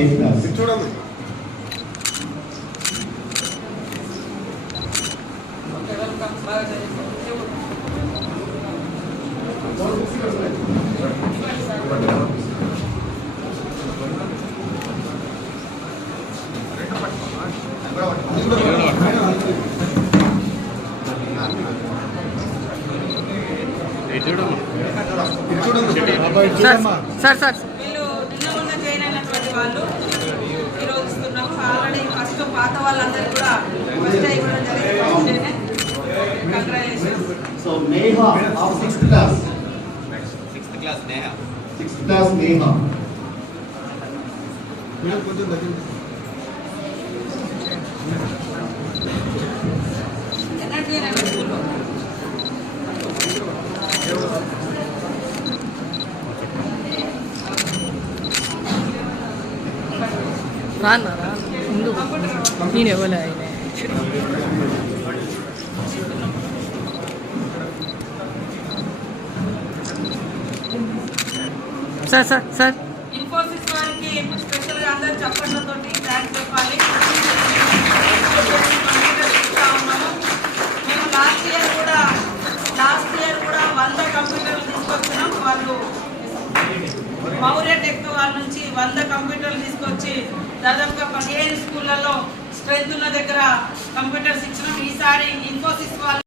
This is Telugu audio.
8th class. చూడండి. సార్ వీళ్ళు నిన్న మొన్న జాయిన్ అయినటువంటి వాళ్ళు ఈరోజు ఇస్తున్నాము. ఆల్రెడీ ఫస్ట్ పాత వాళ్ళందరూ కూడా ఫస్ట్ ఇవ్వడం జరిగింది. Congratulations. So Neha of 6th class. 6th class Neha. 6th class Neha. కొంచెం దగ్గర ఎనర్జీ అనే స్కూల్లో రానా ముందు నేను ఇవ్వలే ఆయన సార్ ఇన్ఫోసిస్ వారికి స్పెషల్గా అందరూ చప్పట్లతో థ్యాంక్స్ చెప్పాలి. మేము లాస్ట్ ఇయర్ కూడా 100 కంప్యూటర్లు తీసుకొచ్చినాం. వాళ్ళు మౌర్య టెక్ వాళ్ళ నుంచి 100 కంప్యూటర్లు తీసుకొచ్చి దాదాపుగా 15 స్కూళ్ళలో స్ట్రెంత్ ఉన్న దగ్గర కంప్యూటర్స్ ఇచ్చినాం. ఈసారి ఇన్ఫోసిస్ వాళ్ళు